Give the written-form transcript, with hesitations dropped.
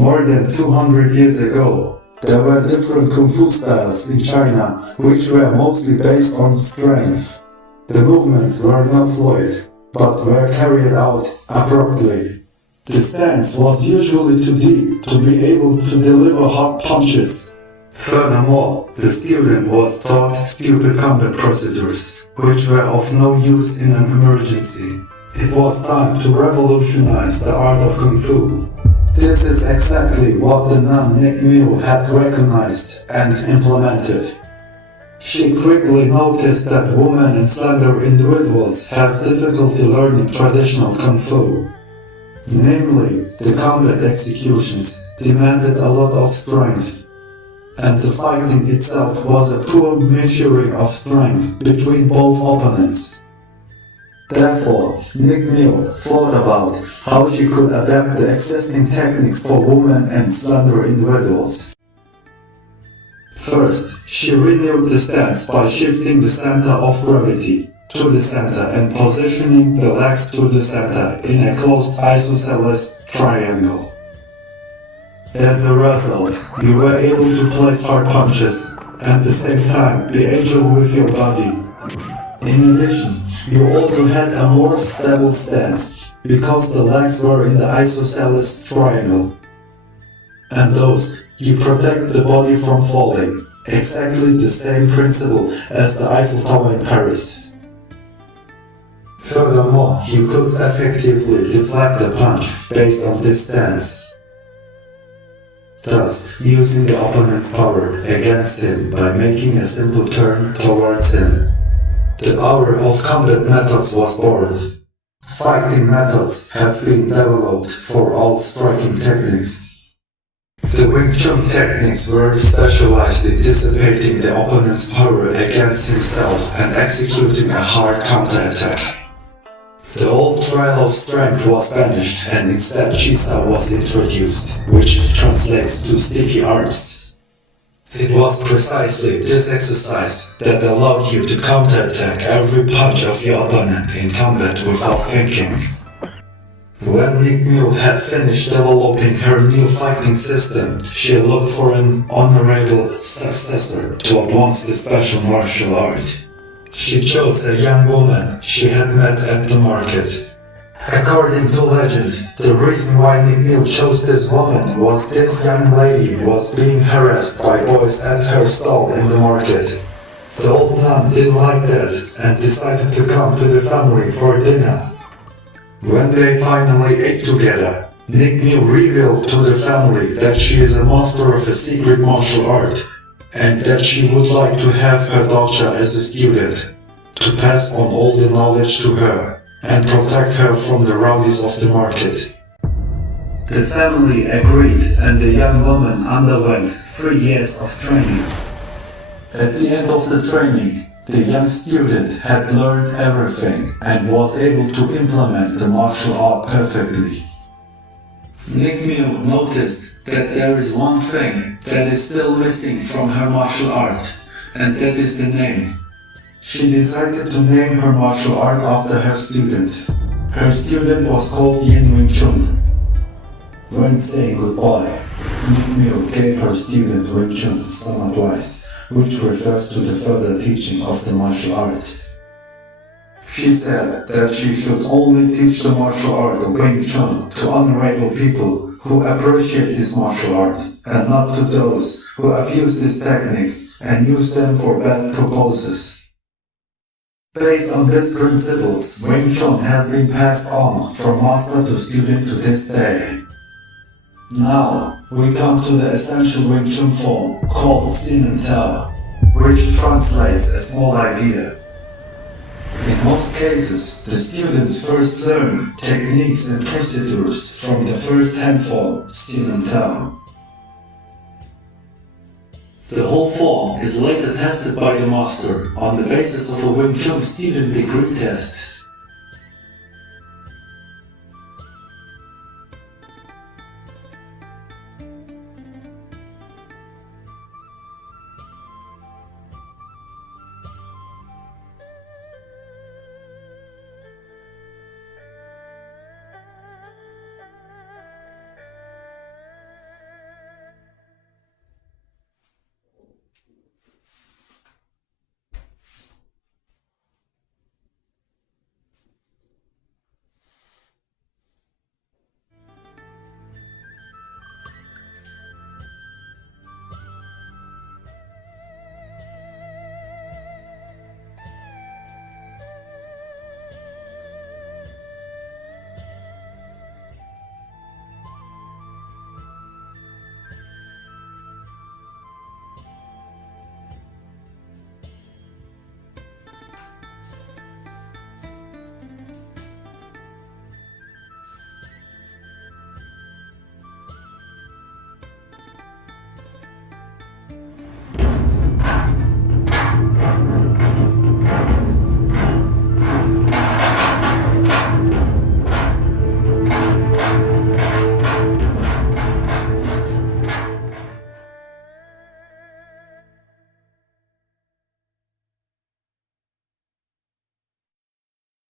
More than 200 years ago, there were different Kung Fu styles in China which were mostly based on strength. The movements were not fluid, but were carried out abruptly. The stance was usually too deep to be able to deliver hard punches. Furthermore, the student was taught stupid combat procedures, which were of no use in an emergency. It was time to revolutionize the art of Kung Fu. This is exactly what the nun Nick Miu had recognized and implemented. She quickly noticed that women and slender individuals have difficulty learning traditional Kung Fu. Namely, the combat executions demanded a lot of strength, and the fighting itself was a poor measuring of strength between both opponents. Therefore, Nick Miu thought about how she could adapt the existing techniques for women and slender individuals. First, she renewed the stance by shifting the center of gravity to the center and positioning the legs to the center in a closed isosceles triangle. As a result, you were able to place hard punches and at the same time be agile with your body. In addition, you also had a more stable stance because the legs were in the isosceles triangle. And thus, you protect the body from falling, exactly the same principle as the Eiffel Tower in Paris. Furthermore, you could effectively deflect a punch based on this stance, thus using the opponent's power against him by making a simple turn towards him. The hour of combat methods was born. Fighting methods have been developed for all striking techniques. The Wing Chun techniques were specialized in dissipating the opponent's power against himself and executing a hard counterattack. The old trial of strength was banished and instead Chisa was introduced, which translates to sticky arms. It was precisely this exercise that allowed you to counterattack every punch of your opponent in combat without thinking. When Nick Miu had finished developing her new fighting system, she looked for an honorable successor to advance the special martial art. She chose a young woman she had met at the market. According to legend, the reason why Nick Miu chose this woman was this young lady was being harassed by boys at her stall in the market. The old nun didn't like that and decided to come to the family for dinner. When they finally ate together, Nick Miu revealed to the family that she is a master of a secret martial art and that she would like to have her daughter as a student, to pass on all the knowledge to her and protect her from the rowdies of the market. The family agreed and the young woman underwent 3 years of training. At the end of the training, the young student had learned everything and was able to implement the martial art perfectly. Nick Miu noticed that there is one thing that is still missing from her martial art, and that is the name. She decided to name her martial art after her student. Her student was called Wing Chun. When saying goodbye, Nick Miu gave her student Wing Chun some advice, which refers to the further teaching of the martial art. She said that she should only teach the martial art of Wing Chun to honorable people who appreciate this martial art, and not to those who abuse these techniques and use them for bad purposes. Based on these principles, Wing Chun has been passed on from master to student to this day. Now, we come to the essential Wing Chun form called Sin and Tao, which translates a small idea. In most cases, the students first learn techniques and procedures from the first-hand form, Sin and Tao. The whole form is later tested by the master on the basis of a Wing Chun student degree test.